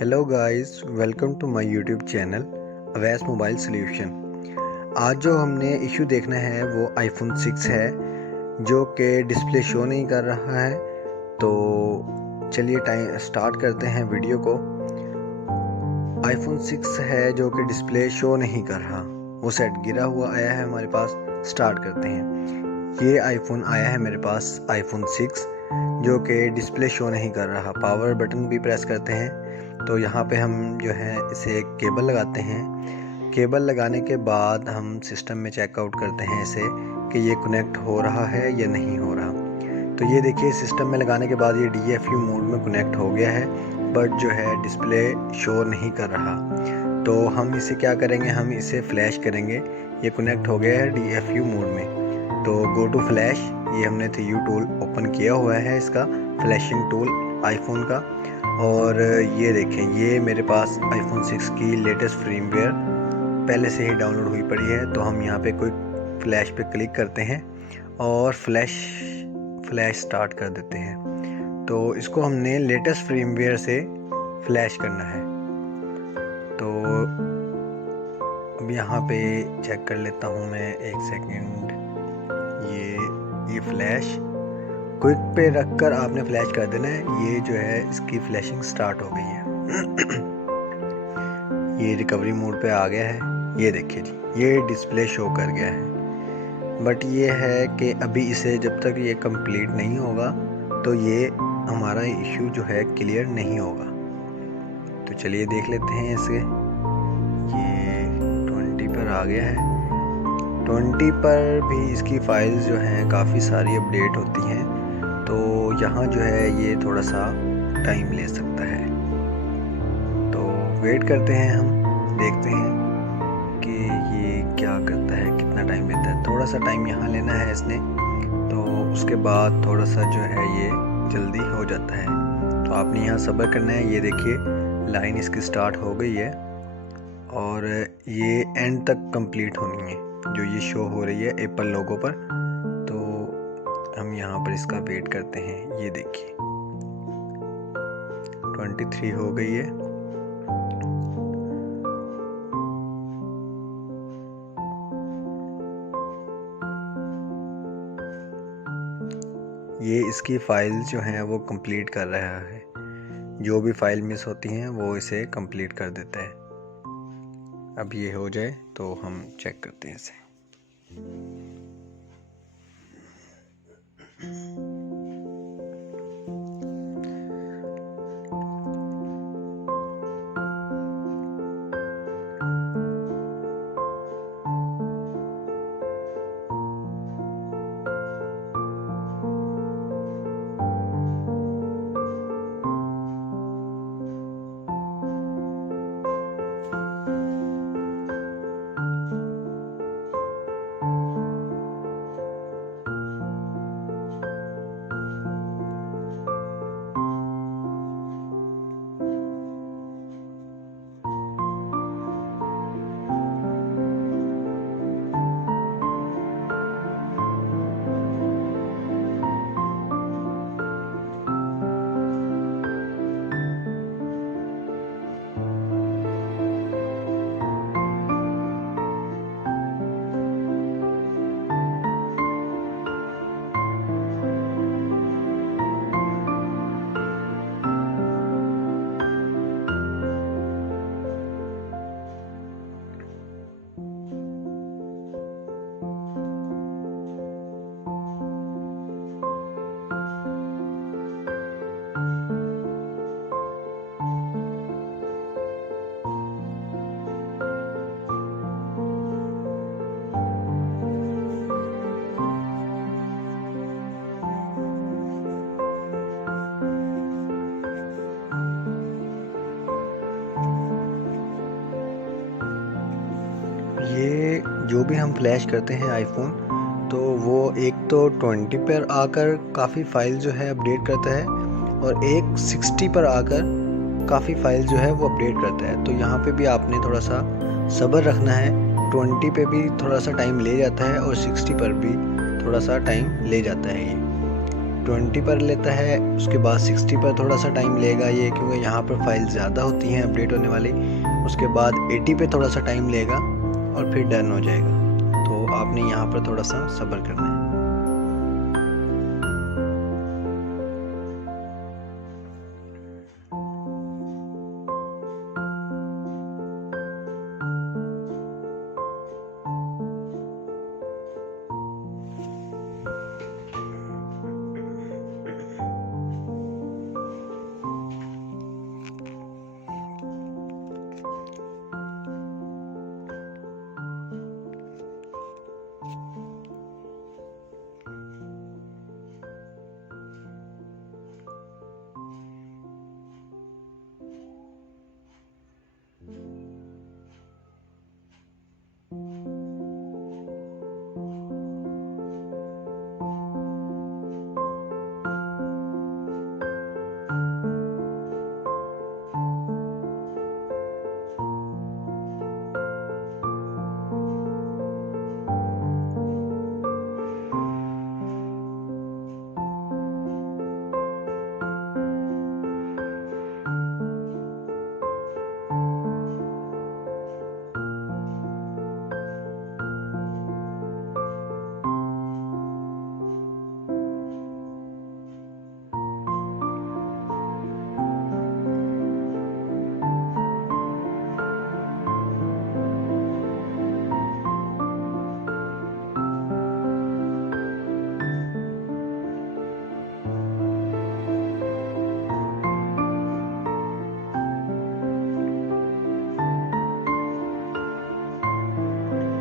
Hello guys, welcome to my YouTube channel Awais mobile solution. आज जो हमने इशू देखना है वो आईफोन 6 है जो कि डिस्प्ले शो नहीं कर रहा है। तो चलिए टाइम स्टार्ट करते हैं वीडियो को। आईफोन 6 है जो कि डिस्प्ले शो नहीं कर रहा, वो सेट गिरा हुआ आया है हमारे पास। स्टार्ट करते हैं। ये आईफोन आया है मेरे पास, आईफोन 6 जो कि डिस्प्ले शो नहीं कर रहा। पावर बटन भी प्रेस करते हैं तो यहाँ पे हम जो है इसे केबल लगाते हैं। केबल लगाने के बाद हम सिस्टम में चेकआउट करते हैं इसे कि ये कनेक्ट हो रहा है या नहीं हो रहा। तो ये देखिए, सिस्टम में लगाने के बाद ये DFU मोड में कनेक्ट हो गया है, बट जो है डिस्प्ले शो नहीं कर रहा। तो हम इसे क्या करेंगे, हम इसे फ्लैश करेंगे। ये कनेक्ट हो गया है DFU मोड में, तो गो टू फ्लैश। ये हमने थ्यू टूल ओपन किया हुआ है, इसका फ्लैशिंग टूल आईफोन का। और ये देखें, ये मेरे पास आईफोन 6 की लेटेस्ट फ्रीमवेयर पहले से ही डाउनलोड हुई पड़ी है। तो हम यहाँ पे कोई फ्लैश पे क्लिक करते हैं और फ्लैश स्टार्ट कर देते हैं। तो इसको हमने लेटेस्ट फ्रीमवेयर से फ्लैश करना है। तो अब यहाँ पे चेक कर लेता हूँ मैं, एक सेकंड। ये फ्लैश क्विक पे रखकर आपने फ्लैश कर देना है। ये जो है इसकी फ्लैशिंग स्टार्ट हो गई है। ये रिकवरी मोड पे आ गया है। ये देखिए जी, ये डिस्प्ले शो कर गया है। बट ये है कि अभी इसे जब तक ये कंप्लीट नहीं होगा तो ये हमारा इशू जो है क्लियर नहीं होगा। तो चलिए देख लेते हैं इसे। ये 20 पर आ गया है। 20 पर भी इसकी फाइल्स जो हैं काफ़ी सारी अपडेट होती हैं, तो यहाँ जो है ये थोड़ा सा टाइम ले सकता है। तो वेट करते हैं, हम देखते हैं कि ये क्या करता है, कितना टाइम लेता है। थोड़ा सा टाइम यहाँ लेना है इसने, तो उसके बाद थोड़ा सा जो है ये जल्दी हो जाता है। तो आपने यहाँ सब्र करना है। ये देखिए, लाइन इसकी स्टार्ट हो गई है और ये एंड तक कंप्लीट होनी है जो ये शो हो रही है एप्पल लोगो पर। तो हम यहाँ पर इसका वेट करते हैं। ये देखिए 23 हो गई है। ये इसकी फाइल्स जो हैं वो कंप्लीट कर रहा है। जो भी फाइल मिस होती हैं वो इसे कंप्लीट कर देता है। अब ये हो जाए तो हम चेक करते हैं इसे। ये जो भी हम फ्लैश करते हैं आईफोन, तो वो एक तो 20 पर आकर काफ़ी फाइल जो है अपडेट करता है और एक 60 पर आकर काफ़ी फाइल जो है वो अपडेट करता है। तो यहाँ पे भी आपने थोड़ा सा सब्र रखना है। 20 पे भी थोड़ा सा टाइम ले जाता है और 60 पर भी थोड़ा सा टाइम ले जाता है ये। 20 पर लेता है, उसके बाद 60 पर थोड़ा सा टाइम लेगा ये, क्योंकि यहाँ पर फाइल ज़्यादा होती हैं अपडेट होने वाली। उसके बाद 80 पे थोड़ा सा टाइम लेगा और फिर डन हो जाएगा। तो आपने यहाँ पर थोड़ा सा सब्र करना है।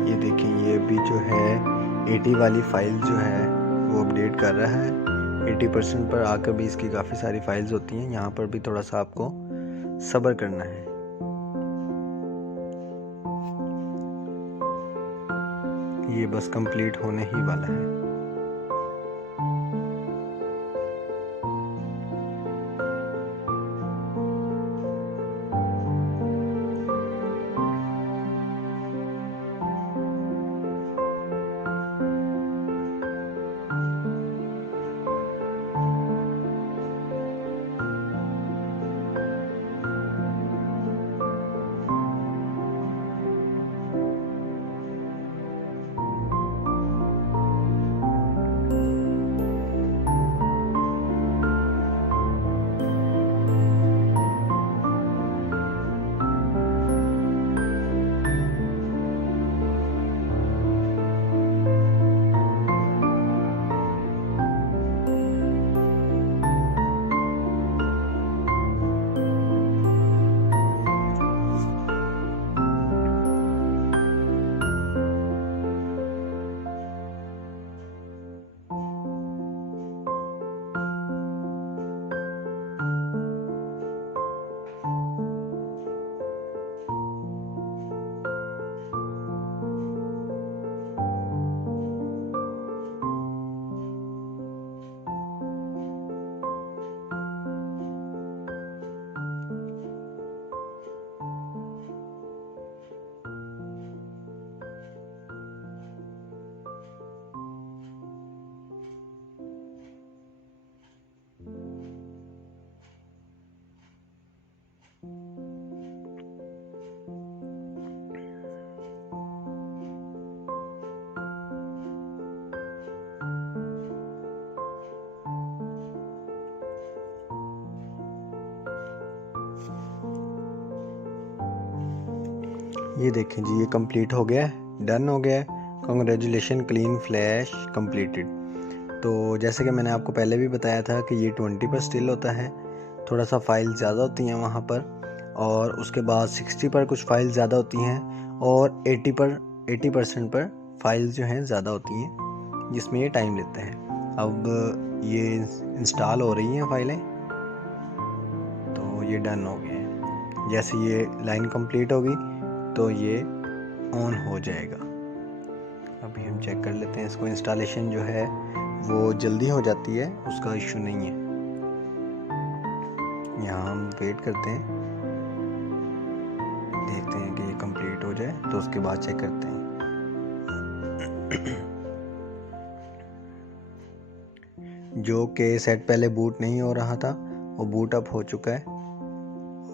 ये देखिए, ये भी जो है 80 वाली फाइल जो है वो अपडेट कर रहा है। 80% पर आकर भी इसकी काफ़ी सारी फाइल्स होती हैं। यहाँ पर भी थोड़ा सा आपको सब्र करना है। ये बस कंप्लीट होने ही वाला है। ये देखें जी, ये कंप्लीट हो गया है, डन हो गया है। Congratulation, clean flash completed. तो जैसे कि मैंने आपको पहले भी बताया था कि ये 20 पर स्टिल होता है, थोड़ा सा फाइल ज़्यादा होती हैं वहाँ पर, और उसके बाद 60 पर कुछ फाइल ज़्यादा होती हैं, और 80% पर फाइल्स जो हैं ज़्यादा होती हैं, जिसमें ये टाइम लेता है। अब ये इंस्टॉल हो रही हैं फाइलें, तो ये डन हो गए हैं। जैसे ये लाइन कंप्लीट होगी तो ये ऑन हो जाएगा। अभी हम चेक कर लेते हैं इसको। इंस्टॉलेशन जो है वो जल्दी हो जाती है, उसका इशू नहीं है। यहाँ हम वेट करते हैं, देखते हैं कि ये कंप्लीट हो जाए, तो उसके बाद चेक करते हैं। जो कि सेट पहले बूट नहीं हो रहा था वो बूट अप हो चुका है।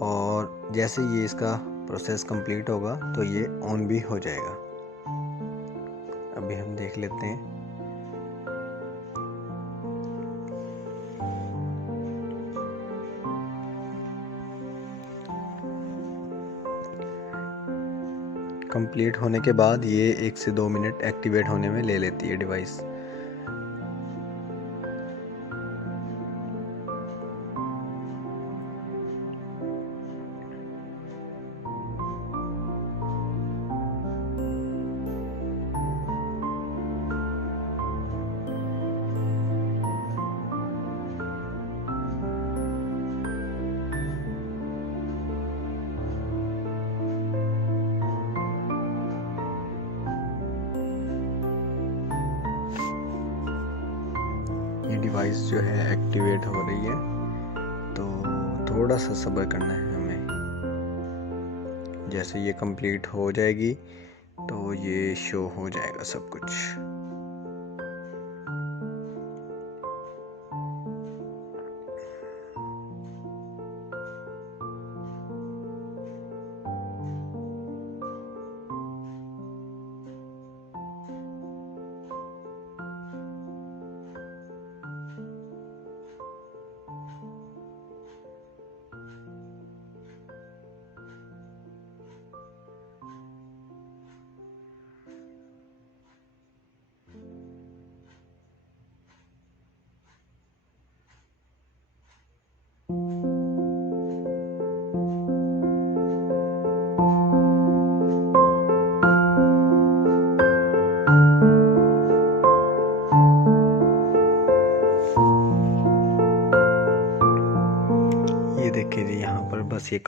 और जैसे ये इसका प्रोसेस कंप्लीट होगा तो ये ऑन भी हो जाएगा। अभी हम देख लेते हैं। कंप्लीट होने के बाद ये 1 से 2 मिनट एक्टिवेट होने में ले लेती है डिवाइस। ये डिवाइस जो है एक्टिवेट हो रही है, तो थोड़ा सा सब्र करना है हमें। जैसे ये कंप्लीट हो जाएगी तो ये शो हो जाएगा सब कुछ।